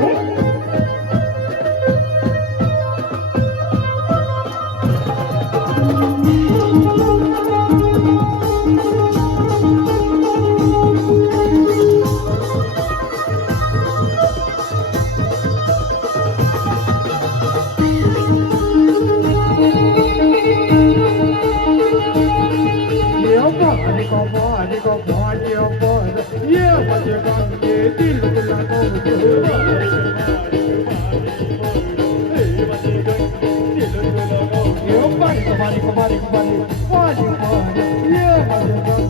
Música Niko mo, niko mo, what you got? waje kanje dil kula ko. Yo pani ko pani ko pani ko Yeah, pani ko ye waje kanje.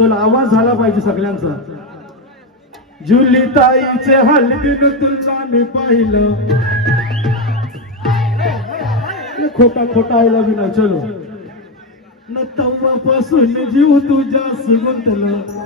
चल आवाज झाला पाहिजे सगळ्यांचा. जुली ताईचे हलविन तुला मी पाहिलं खोटा खोटा आयला विना चलो. न तव्हापासून जीव तुझ्या सुगंतला.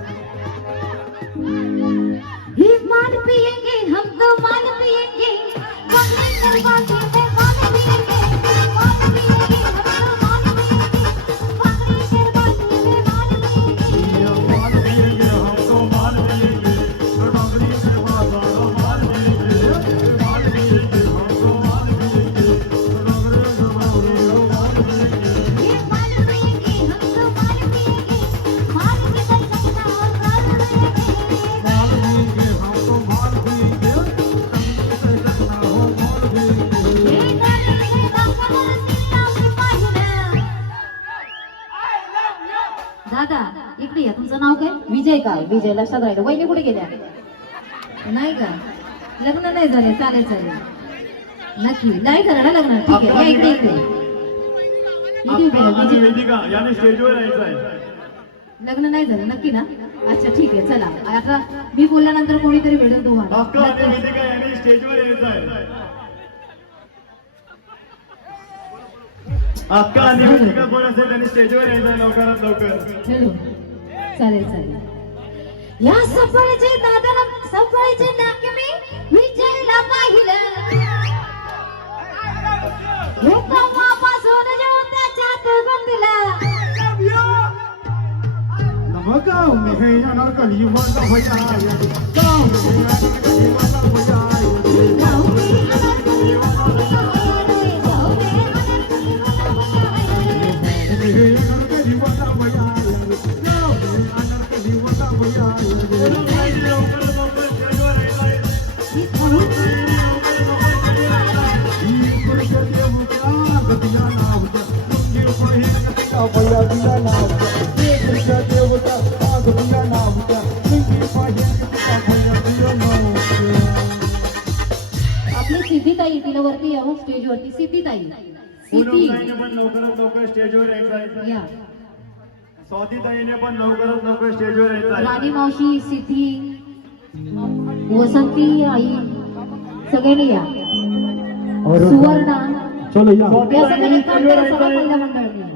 इकडे या तुमचं नाव काय? विजय का? विजय लक्षात राहिलं वहिनी कुठे गेल्या? नाही का? लग्न नाही झाले चालेल चालेल. नक्की. नाही झालं ना लग्न? ठीक आहे या इकडे इकडे. इकडे उभे राहा, विजय. वेदिका याने स्टेजवर यायचं आहे. लग्न नाही झालं नक्की ना? अच्छा ठीक आहे चला. आता मी बोलल्यानंतर कोणीतरी भेटेल तुम्हाला. अक्का आणि नक्की. वेदिका यांनी स्टेजवर यायचं आहे. अक्का आणि वेदिका कोण असेल त्यांनी स्टेजवर यायचं आहे लवकरात लवकर. हॅलो चालेल चालेल. या सफळचे दादा सफळचे नाके मी विजयला पाहिलं. हे त्याच्यात गाव मी हे येणार माता भैया गाव में है अनारकली माता सिद्धिताई तिला वरती यावं स्टेज वरती सिद्धिताई सिद्धी पण लवकरात लवकर स्टेजवर यायचं या. स्वातीताईने पण लवकरात लवकर स्टेजवर यायचं राणी मावशी सिद्धी वसंती आई सगळ्यांनी या. सुवर्णा. चलो या. या सगळ्यांनी काम करा सगळ्या महिला मंडळाने या.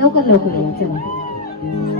लवकर लवकर या चला.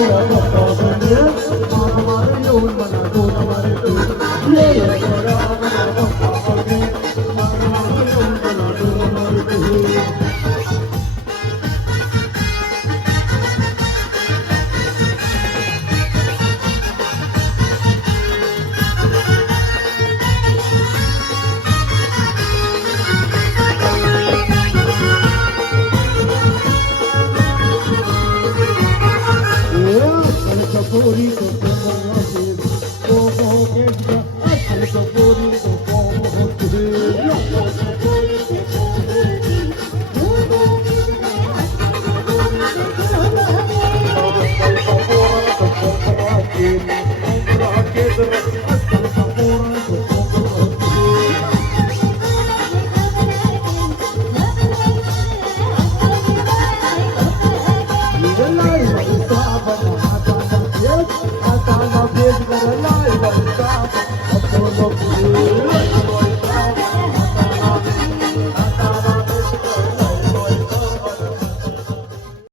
puro. આ કાના ભેદ કરલા